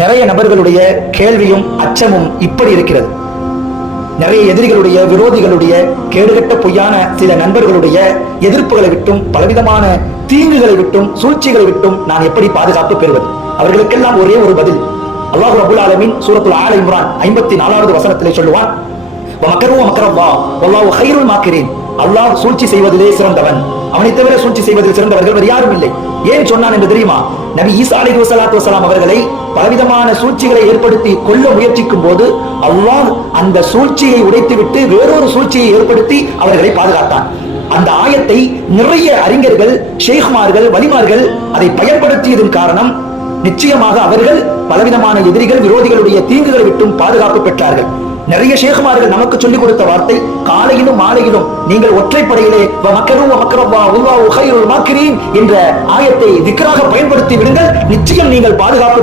நிறைய நபர்களுடைய கேள்வியும் அச்சமும் இப்படி இருக்கிறது. நிறைய எதிரிகளுடைய, விரோதிகளுடைய, கேடுகட்ட பொய்யான சில நண்பர்களுடைய எதிர்ப்புகளை விட்டும், பலவிதமான தீங்குகளை விட்டும், சூழ்ச்சிகளை விட்டும் நான் எப்படி பாதுகாப்பு பெறுவது? அவர்களுக்கெல்லாம் ஒரே ஒரு பதில். அல்லாஹ் ரப்பல் ஆலமீன் சூரத்துல் ஆல இம்ரான் 54வது வசனத்திலே சொல்லுவான், அல்லாஹ் சூழ்ச்சி செய்வதிலே சிறந்தவன், அவனை தவிர சூழ்ச்சி செய்வதில் சிறந்தவர்கள் வேறு யாரும் இல்லை. ஏன் சொன்னான் என்று தெரியுமா? நபி ஈசா அலைஹிஸ்ஸலாத்து வஸலாம் அவர்களை பலவிதமான சூழ்ச்சிகளை ஏற்படுத்தி கொல்ல முயற்சிக்கும் போது அல்லாஹ் அந்த சூழ்ச்சியை உடைத்துவிட்டு வேறொரு சூழ்ச்சியை ஏற்படுத்தி அவர்களை பாதுகாத்தான். அந்த ஆயத்தை நிறைய அறிஞர்கள், ஷேக்மார்கள், வலிமார்கள் அதை பயன்படுத்தியதன் காரணம் நிச்சயமாக அவர்கள் பலவிதமான எதிரிகள், விரோதிகளுடைய தீங்குகளை விட்டும் பாதுகாப்பு பெற்றார்கள். நிறைய ஷேக்மார்கள் நமக்கு சொல்லிக் கொடுத்த வார்த்தை, காலையிலும் மாலையிலும் நீங்கள் ஒற்றைப்படையிலே என்ற ஆயத்தை திக்ராக பயன்படுத்தி விடுங்கள், நிச்சயம் நீங்கள் பாதுகாப்பு